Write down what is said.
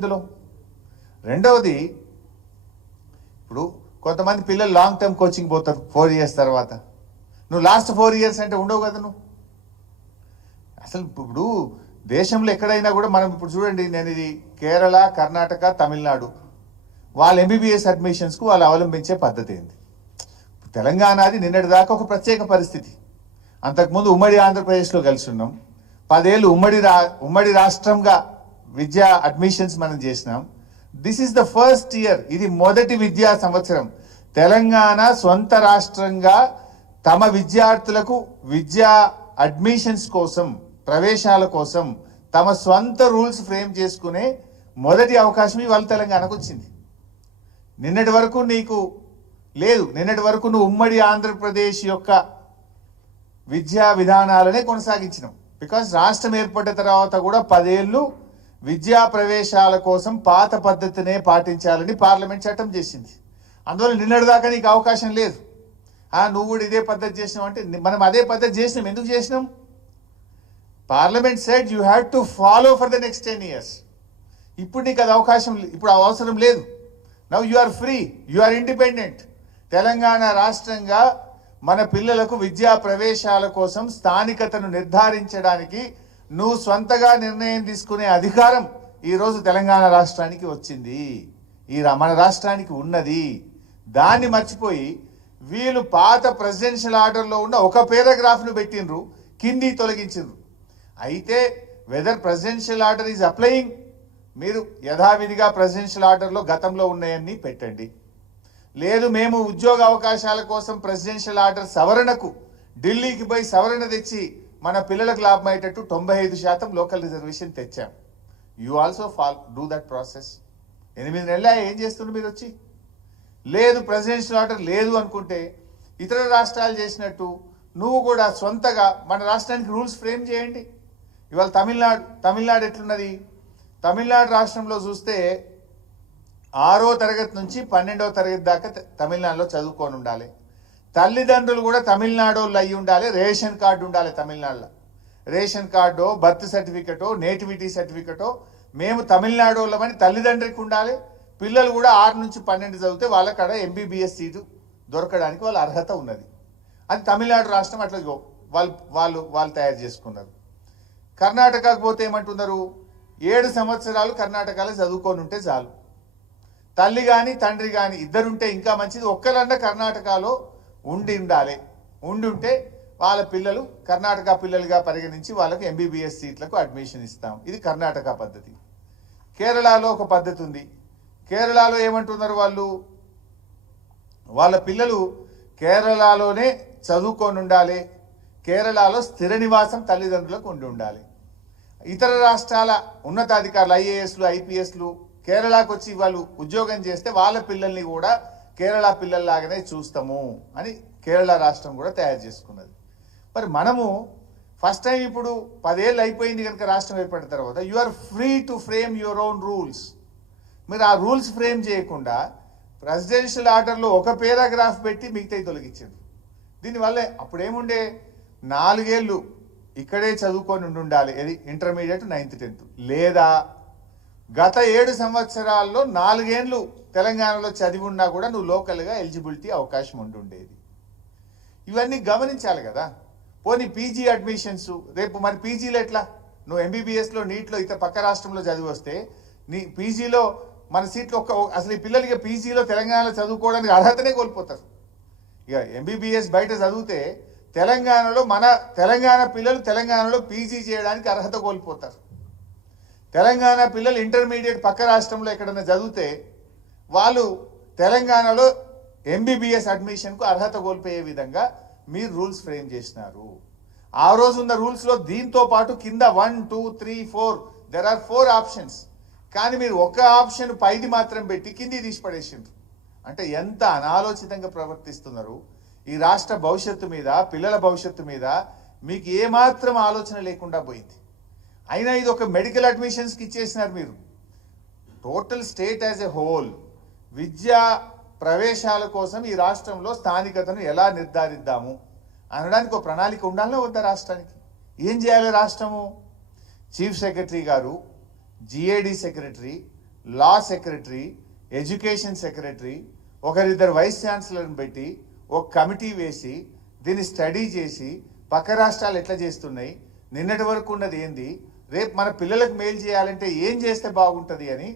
ఇందులో రెండవది, ఇప్పుడు కొంతమంది పిల్లలు లాంగ్ టర్మ్ కోచింగ్ పోతారు 4 years తర్వాత. నువ్వు లాస్ట్ 4 years అంటే ఉండవు కదా నువ్వు. అసలు ఇప్పుడు దేశంలో ఎక్కడైనా కూడా మనం ఇప్పుడు చూడండి, నేను ఇది కేరళ, కర్ణాటక, తమిళనాడు వాళ్ళ ఎంబీబీఎస్ అడ్మిషన్స్కు వాళ్ళు అవలంబించే పద్ధతి ఏంది. తెలంగాణది నిన్నటిదాకా ఒక ప్రత్యేక పరిస్థితి. అంతకుముందు ఉమ్మడి ఆంధ్రప్రదేశ్లో కలిసి ఉన్నాం. 10 ఏళ్ళు ఉమ్మడి రాష్ట్రంగా విద్యా అడ్మిషన్స్ మనం చేసినాం. This is the first year, ఇది మొదటి విద్యా సంవత్సరం తెలంగాణ సొంత రాష్ట్రంగా తమ విద్యార్థులకు విద్యా అడ్మిషన్స్ కోసం, ప్రవేశాల కోసం తమ స్వంత రూల్స్ ఫ్రేమ్ చేసుకునే మొదటి అవకాశం ఇవాళ తెలంగాణకు వచ్చింది. నిన్నటి వరకు నీకు లేదు. నిన్నటి వరకు నువ్వు ఉమ్మడి ఆంధ్రప్రదేశ్ యొక్క విద్యా విధానాలనే కొనసాగించినాం. బికాస్ రాష్ట్రం ఏర్పడిన తర్వాత కూడా 10 ఏళ్ళు విద్యా ప్రవేశాల కోసం పాత పద్ధతినే పాటించాలని పార్లమెంట్ చట్టం చేసింది. అందువల్ల నిన్నటి దాకా నీకు అవకాశం లేదు. నువ్వు కూడా ఇదే పద్ధతి చేసినావు అంటే మనం అదే పద్ధతి చేసినాం. ఎందుకు చేసినాం? Parliament said you have to follow for the next 10 years. ఇప్పుడు నీకు అది అవకాశం, ఇప్పుడు అవసరం లేదు. Now you are free, you are independent. Telangana రాష్ట్రంగా మన పిల్లలకు విద్యా ప్రవేశాల కోసం స్థానికతను నిర్ధారించడానికి నువ్వు స్వంతగా నిర్ణయం తీసుకునే అధికారం ఈరోజు తెలంగాణ రాష్ట్రానికి వచ్చింది. మన రాష్ట్రానికి ఉన్నది. దాన్ని మర్చిపోయి వీళ్ళు పాత ప్రెసిడెన్షియల్ ఆర్డర్లో ఉన్న ఒక పారాగ్రాఫ్ను పెట్టినరు, కింది తొలగించారు. అయితే whether presidential order is applying, మీరు యథావిధిగా ప్రెసిడెన్షియల్ ఆర్డర్లో గతంలో ఉన్నాయన్నీ పెట్టండి. లేదు మేము ఉద్యోగ అవకాశాల కోసం ప్రెసిడెన్షియల్ ఆర్డర్ సవరణకు ఢిల్లీకి పోయి సవరణ తెచ్చి మన పిల్లలకు లాభం అయ్యేటట్టు 95% లోకల్ రిజర్వేషన్ తెచ్చాం. You also do that process. 8 నెలల ఏం చేస్తుండ్రు మీరు వచ్చి? లేదు ప్రెసిడెన్షియల్ ఆర్డర్ లేదు అనుకుంటే ఇతర రాష్ట్రాలు చేసినట్టు నువ్వు కూడా సొంతగా మన రాష్ట్రానికి రూల్స్ ఫ్రేమ్ చేయండి. ఇవాళ తమిళనాడు ఎట్లున్నది? తమిళనాడు రాష్ట్రంలో చూస్తే 6వ తరగతి నుంచి 12వ తరగతి దాకా తమిళనాడులో చదువుకొని ఉండాలి. తల్లిదండ్రులు కూడా తమిళనాడు వాళ్ళు అయ్యి ఉండాలి. రేషన్ కార్డు ఉండాలి తమిళనాడులో. రేషన్ కార్డో, బర్త్ సర్టిఫికెటో, నేటివిటీ సర్టిఫికెటో మేము తమిళనాడు వాళ్ళమని తల్లిదండ్రికి ఉండాలి. పిల్లలు కూడా 6 నుంచి 12 చదివితే వాళ్ళకాడ ఎంబీబీఎస్ సీటు దొరకడానికి వాళ్ళ అర్హత ఉన్నది. అది తమిళనాడు రాష్ట్రం అట్లా వాళ్ళు తయారు చేసుకున్నారు. కర్ణాటకకు పోతే ఏమంటున్నారు? 7 సంవత్సరాలు కర్ణాటకలో చదువుకొని ఉంటే చాలు. తల్లి కానీ తండ్రి కానీ ఇద్దరుంటే ఇంకా మంచిది. ఒక్కరన్నా కర్ణాటకలో ఉండి ఉంటే వాళ్ళ పిల్లలు కర్ణాటక పిల్లలుగా పరిగణించి వాళ్ళకి ఎంబీబీఎస్ సీట్లకు అడ్మిషన్ ఇస్తాం. ఇది కర్ణాటక పద్ధతి. కేరళలో ఒక పద్ధతి ఉంది. కేరళలో ఏమంటున్నారు? వాళ్ళ పిల్లలు కేరళలోనే చదువుకొని ఉండాలి. కేరళలో స్థిర నివాసం తల్లిదండ్రులకు ఉండాలి. ఇతర రాష్ట్రాల ఉన్నతాధికారులు, ఐఏఎస్లు, ఐపీఎస్లు కేరళకు వచ్చి వాళ్ళు ఉద్యోగం చేస్తే వాళ్ళ పిల్లల్ని కూడా కేరళ పిల్లల్లాగానే చూస్తాము అని కేరళ రాష్ట్రం కూడా తయారు చేసుకున్నది. మరి మనము ఫస్ట్ టైం ఇప్పుడు 10 ఏళ్ళు అయిపోయింది కనుక రాష్ట్రం ఏర్పడిన తర్వాత you are free to frame your own rules. మీరు ఆ రూల్స్ ఫ్రేమ్ చేయకుండా ప్రెసిడెన్షియల్ ఆర్డర్లో ఒక పారాగ్రాఫ్ పెట్టి మిగతాయి తొలగించారు. దీనివల్ల అప్పుడేముండే 4 ఏళ్ళు ఇక్కడే చదువుకొని ఉండాలి, ఇది ఇంటర్మీడియట్ 9th 10th. లేదా గత 7 సంవత్సరాల్లో 4 ఏళ్ళు తెలంగాణలో చదివి ఉన్నా కూడా నువ్వు లోకల్గా ఎలిజిబిలిటీ అవకాశం ఉండేది. ఇవన్నీ గమనించాలి కదా. పోనీ పీజీ అడ్మిషన్స్ రేపు మరి పీజీలో ఎట్లా? నువ్వు ఎంబీబీఎస్లో నీట్లో ఇతర పక్క రాష్ట్రంలో చదివి వస్తే నీ పీజీలో మన సీట్లు అసలు ఈ పిల్లలకి పీజీలో తెలంగాణలో చదువుకోవడానికి అర్హతనే కోల్పోతారు. ఇక ఎంబీబీఎస్ బయట చదివితే తెలంగాణలో మన తెలంగాణ పిల్లలు తెలంగాణలో పీజీ చేయడానికి అర్హత కోల్పోతారు. తెలంగాణ పిల్లలు ఇంటర్మీడియట్ పక్క రాష్ట్రంలో ఎక్కడైనా చదివితే వాళ్ళు తెలంగాణలో ఎంబీబీఎస్ అడ్మిషన్కు అర్హత కోల్పోయే విధంగా మీరు రూల్స్ ఫ్రేమ్ చేసినారు. ఆ రోజు ఉన్న రూల్స్లో దీంతో పాటు కింద 1, 2, 3, 4 దెర్ ఆర్ 4 ఆప్షన్స్. కానీ మీరు ఒక ఆప్షన్ పైది మాత్రం పెట్టి కింది తీసి పడేసిండ్రు. అంటే ఎంత అనాలోచితంగా ప్రవర్తిస్తున్నారు. ఈ రాష్ట్ర భవిష్యత్తు మీద, పిల్లల భవిష్యత్తు మీద మీకు ఏమాత్రం ఆలోచన లేకుండా పోయింది. అయినా ఇది ఒక మెడికల్ అడ్మిషన్స్కి ఇచ్చేసినారు మీరు. Total state as a whole విద్యా ప్రవేశాల కోసం ఈ రాష్ట్రంలో స్థానికతను ఎలా నిర్ధారిద్దాము అనడానికి ఒక ప్రణాళిక ఉండాలనే వద్దా రాష్ట్రానికి? ఏం చేయాలి రాష్ట్రము? చీఫ్ సెక్రటరీ గారు, జిఏడి సెక్రటరీ, లా సెక్రటరీ, ఎడ్యుకేషన్ సెక్రటరీ, ఒకరిద్దరు వైస్ ఛాన్సలర్ని పెట్టి ఒక కమిటీ వేసి దీన్ని స్టడీ చేసి పక్క రాష్ట్రాలు ఎట్లా చేస్తున్నాయి, నిన్నటి వరకు ఉన్నది ఏంది, రేపు మన పిల్లలకు మేలు చేయాలంటే ఏం చేస్తే బాగుంటుంది అని